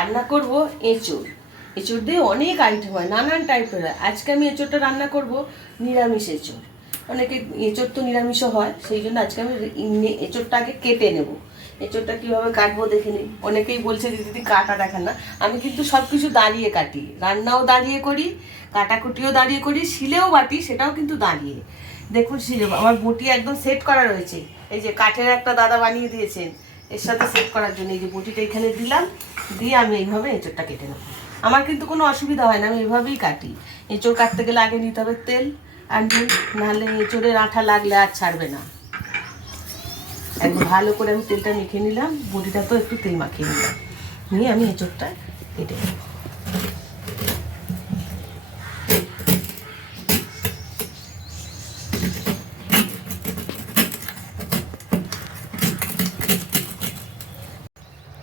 রান্না করব এঁচোড়। এঁচোড় দিয়ে অনেক আইটেম হয়, নানান টাইপের হয়। আজকে আমি এঁচোড়টা রান্না করব নিরামিষ এঁচোড়। অনেকে এঁচোড় তো নিরামিষও হয়, সেই জন্য আজকে আমি এঁচোড়টা আগে কেটে নেব। এঁচোড়টা কীভাবে কাটবো দেখে নিই। অনেকেই বলছে যে দিদি কাটা দেখান না। আমি কিন্তু সব কিছু দাঁড়িয়ে কাটি, রান্নাও দাঁড়িয়ে করি, কাটাকুটিও দাঁড়িয়ে করি, শিলেও বাটি, সেটাও কিন্তু দাঁড়িয়ে। দেখুন শিলে আমার বটি একদম সেট করা রয়েছে। এই যে কাঠের একটা দাদা বানিয়ে দিয়েছেন এর সাথে সেট করার জন্য। এই যে বটিটা এখানে দিলাম, দিয়ে আমি এইভাবে এঁচোড়টা কেটে নেব। আমার কিন্তু কোনো অসুবিধা হয় না, আমি এইভাবেই কাটি। এঁচোড় কাটতে গেলে আগে নিতে হবে তেল আর নুন, নাহলে এঁচোড়ের আঠা লাগলে আর ছাড়বে না। একদম ভালো করে আমি তেলটা মেখে নিলাম, বটিটা তো একটু তেল মাখিয়ে নিলাম, নিয়ে আমি এঁচোড়টা কেটে নেব।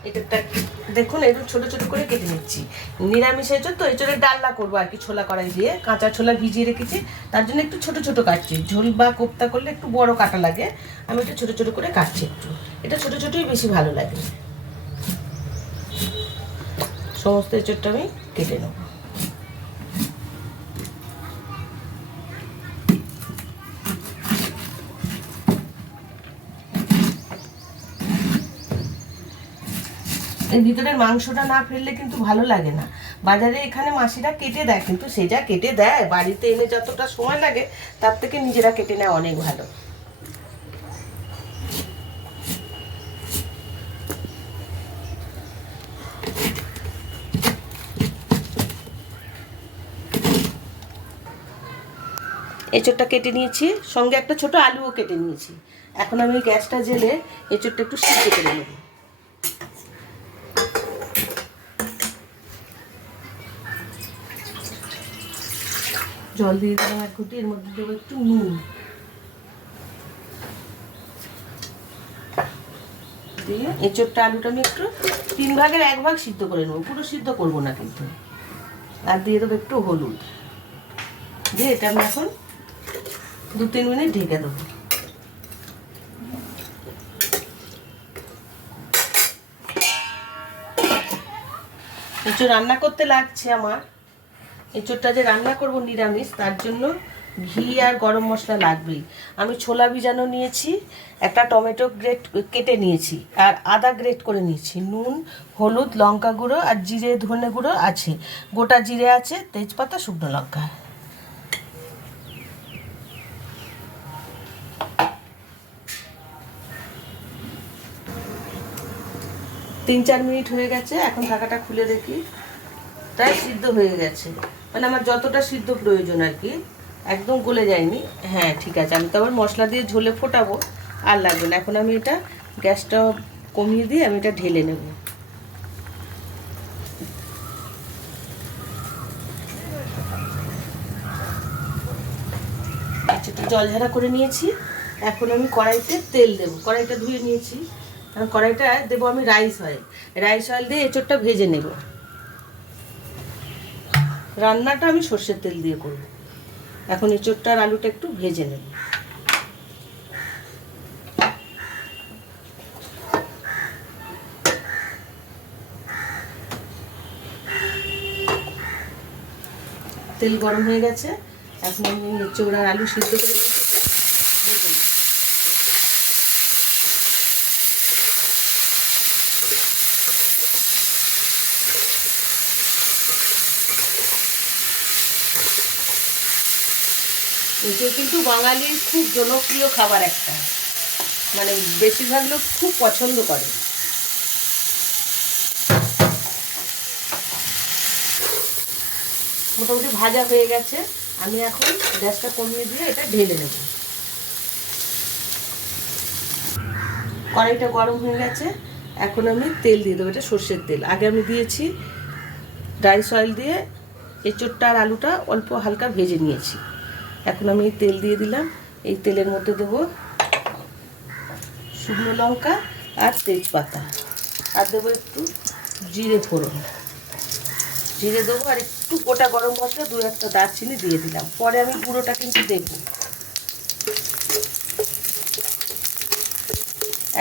এঁচোড়টা দেখুন একটু ছোট ছোট করে কেটে নিচ্ছি। নিরামিষ এঁচোড় তো, এঁচোড়ের ডালনা করবো আর কি, ছোলা কড়াই দিয়ে। কাঁচা ছোলা ভিজিয়ে রেখেছি, তার জন্য একটু ছোট ছোট কাটছি। ঝোল বা কোপ্তা করলে একটু বড় কাটা লাগে, আমি একটু ছোট ছোট করে কাটছি। একটু এটা ছোট ছোটই বেশি ভালো লাগে। সমস্ত এঁচোড়টা আমি কেটে নেব। এর ভিতরের মাংসটা না ফেললে কিন্তু ভালো লাগে না। বাজারে এখানে মাসিরা কেটে দেয়, কিন্তু সে যা কেটে দেয়, বাড়িতে এনে যতটা সময় লাগে তার থেকে নিজেরা কেটে নেয় অনেক ভালো। এঁচোড়টা কেটে নিয়েছি, সঙ্গে একটা ছোট আলুও কেটে নিয়েছি। এখন আমি গ্যাসটা জেলে এঁচোড়টা একটু সিদ্ধ করে নেব। জল দিয়ে দিলাম এক ঘুটি, এর মধ্যে দেবো একটু নুন, দিয়ে এঁচোড়টা আলুটা আমি একটু 3 ভাগের 1 ভাগ সিদ্ধ করে নেবো, পুরো সিদ্ধ করবো না কিন্তু। আর দিয়ে দেবো একটু হলুদ, দিয়ে এটা আমি এখন 2-3 মিনিট ঢেকে দেবো। এঁচোড় রান্না করতে লাগছে আমার, এঁচোড়টা যে রান্না করব নিরামিষ, তার জন্য ঘি আর গরম মশলা লাগবেই। আমি ছোলা ভিজানো নিয়েছি, একটা টমেটো গ্রেট কেটে নিয়েছি, আর আদা গ্রেট করে নিয়েছি। নুন, হলুদ, লঙ্কা গুঁড়ো আর জিরে ধনে গুঁড়ো আছে, গোটা জিরে আছে, তেজপাতা, শুকনো লঙ্কা। 3-4 মিনিট হয়ে গেছে, এখন ঢাকাটা খুলে দেখি। প্রায় সিদ্ধ হয়ে গেছে, মানে আমার যতটা সিদ্ধ প্রয়োজন আর কি, একদম গলে যায়নি। হ্যাঁ ঠিক আছে, আমি তো আবার মশলা দিয়ে ঝোলে ফোটাবো, আর লাগবে না। এখন আমি এটা গ্যাসটা কমিয়ে দিয়ে আমি এটা ঢেলে নেব। একটু জল ঝাড়া করে নিয়েছি, এখন আমি কড়াইতে তেল দেবো। কড়াইটা ধুয়ে নিয়েছি, কড়াইটা দেবো আমি রাইস অয়েল। রাইস অয়েল দিয়ে এঁচোড়টা ভেজে নেব। রান্নাটা আমি সর্ষের তেল দিয়ে করব। এখন এঁচোড়টা আর আলুটা একটু ভেজে নেব। তেল গরম হয়ে গেছে, এখন আমি এঁচোড় আর আলু সিদ্ধ করে ভেজে নেব। এঁচোড় কিন্তু বাঙালির খুব জনপ্রিয় খাবার একটা, মানে বেশিরভাগ লোক খুব পছন্দ করে। মোটামুটি ভাজা হয়ে গেছে, আমি এখন গ্যাসটা কমিয়ে দিয়ে এটা ঢেলে নেব। কড়াইটা গরম হয়ে গেছে, এখন আমি তেল দিয়ে দেবো। এটা সর্ষের তেল, আগে আমি দিয়েছি রাইস অয়েল দিয়ে এঁচোড়টা আর আলুটা অল্প হালকা ভেজে নিয়েছি। এখন আমি তেল দিয়ে দিলাম, এই তেলের মধ্যে দেবো শুকনো লঙ্কা আর তেজপাতা, আর দেবো একটু জিরে ফোড়ন, জিরে দেবো, আর একটু গোটা গরম মশলা 2-1টা দারচিনি দিয়ে দিলাম। পরে আমি গুঁড়োটা কিন্তু দেবো।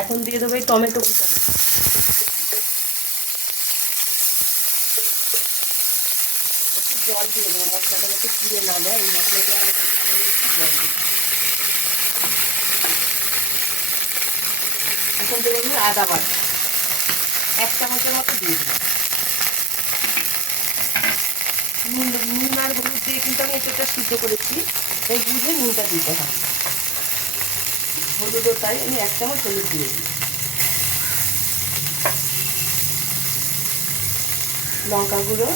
এখন দিয়ে দেবো এই টমেটো কুচানো, দিয়ে দেবো, মশলাটা যাতে পুড়ে না যায়। এই মশলা দেওয়ার আগে সামান্য একটু জল দেবো। এখন দেবো আমি আদা বাটা 1 চামচের মতো দিয়ে দিলাম। নুন আর হলুদ দিয়ে কিন্তু আমি এঁচোড়টা সিদ্ধ করেছি, তাই বুঝে নুনটা দিতে হবে। হলুদও তাই আমি 1 চামচ হলুদ দিয়ে দিই। লঙ্কা গুঁড়ো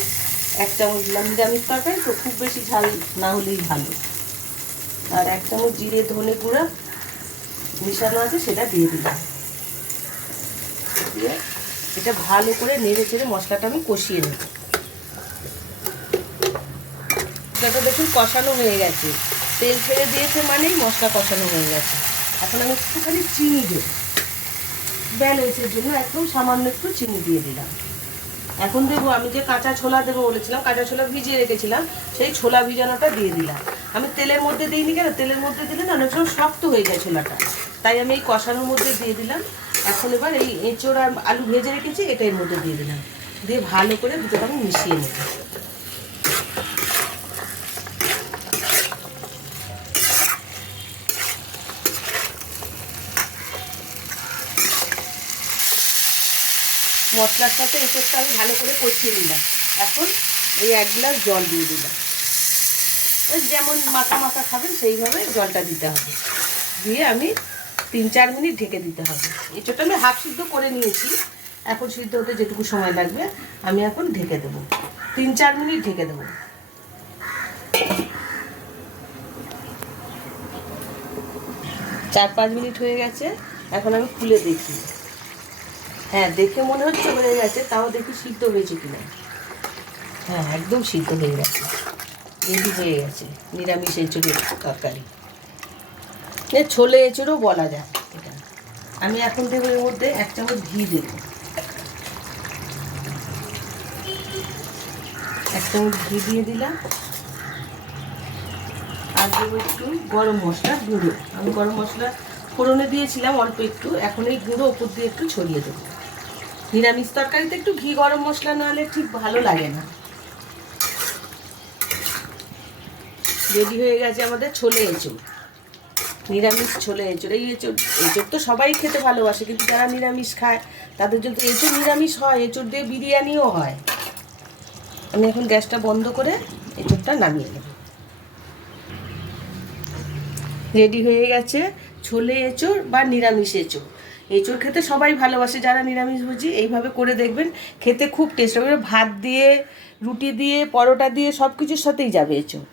1 চামচ দিলাম, নিরামিষ তরকারি তো খুব বেশি ঝাল না হলেই ভালো। আর 1 চামচ জিরে ধনে গুঁড়া মিশানো আছে, সেটা দিয়ে দিলাম। দিয়ে এটা ভালো করে নেড়ে চেড়ে মশলাটা আমি কষিয়ে নেব। মশলাটা দেখুন কষানো হয়ে গেছে, তেল ছেড়ে দিয়েছে মানেই মশলা কষানো হয়ে গেছে। এখন আমি একটুখানি চিনি দেব, ব্যালেন্সের জন্য একদম সামান্য একটু চিনি দিয়ে দিলাম। এখন দেবো আমি যে কাঁচা ছোলা দেবো বলেছিলাম, কাঁচা ছোলা ভিজিয়ে রেখেছিলাম, সেই ছোলা ভিজানোটা দিয়ে দিলাম। আমি তেলের মধ্যে দিইনি, কেন তেলের মধ্যে দিলে না অনেক সময় শক্ত হয়ে যায় ছোলাটা, তাই আমি এই কষানোর মধ্যে দিয়ে দিলাম। এখন এবার এই এঁচোড় আর আলু ভেজে রেখেছি, এটা এর মধ্যে দিয়ে দিলাম, দিয়ে ভালো করে দুটোটা আমি মিশিয়ে নেব। মশলার সাথে এঁচোড়টা আমি ভালো করে কষিয়ে নিলাম। এখন এই 1 গ্লাস জল দিয়ে দিলাম, ওই যেমন মাখা মাখা খাবেন সেইভাবে জলটা দিতে হবে। দিয়ে আমি 3-4 মিনিট ঢেকে দিতে হবে। এঁচোড়টা আমি হাফ সিদ্ধ করে নিয়েছি, এখন সিদ্ধ হতে যেটুকু সময় লাগবে আমি এখন ঢেকে দেবো। 3-4 মিনিট ঢেকে দেবো। 4-5 মিনিট হয়ে গেছে, এখন আমি খুলে দেখি। হ্যাঁ, দেখে মনে হচ্ছে হয়ে গেছে, তাও দেখি সিদ্ধ হয়েছে কিনা। হ্যাঁ, একদম সিদ্ধ হয়ে গেছে, রেডি হয়ে গেছে নিরামিষ এঁচোড়ের তরকারি। ছোলে এঁচোড়ও বলা যায় এটা। আমি এখন দেবো এর মধ্যে 1 চামচ ঘি দেবো, 1 চামচ ঘি দিয়ে দিলাম। আর দেবো একটু গরম মশলা গুঁড়ো। আমি গরম মশলা ফোড়নে দিয়েছিলাম অল্প একটু, এখন এই গুঁড়ো ওপর দিয়ে একটু ছড়িয়ে দেবো। নিরামিষ তরকারিতে একটু ঘি গরম মশলা না হলে ঠিক ভালো লাগে না। রেডি হয়ে গেছে আমাদের ছোলে এঁচোড়, নিরামিষ ছোলে এঁচোড়। এই এঁচোড় তো সবাই খেতে ভালোবাসে, কিন্তু যারা নিরামিষ খায় তাদের জন্য এঁচোড় নিরামিষ হয়, এঁচোড় দিয়ে বিরিয়ানিও হয়। আমি এখন গ্যাসটা বন্ধ করে এঁচোড়টা নামিয়ে নেব। রেডি হয়ে গেছে ছোলে এঁচোড় বা নিরামিষ এঁচোড়। এঁচোড় খেতে সবাই ভালোবাসে যারা নিরামিষভোজী, এইভাবে করে দেখবেন, খেতে খুব টেস্ট হবে। ভাত দিয়ে, রুটি দিয়ে, পরোটা দিয়ে সব কিছুর সাথেই যাবে এঁচোড়।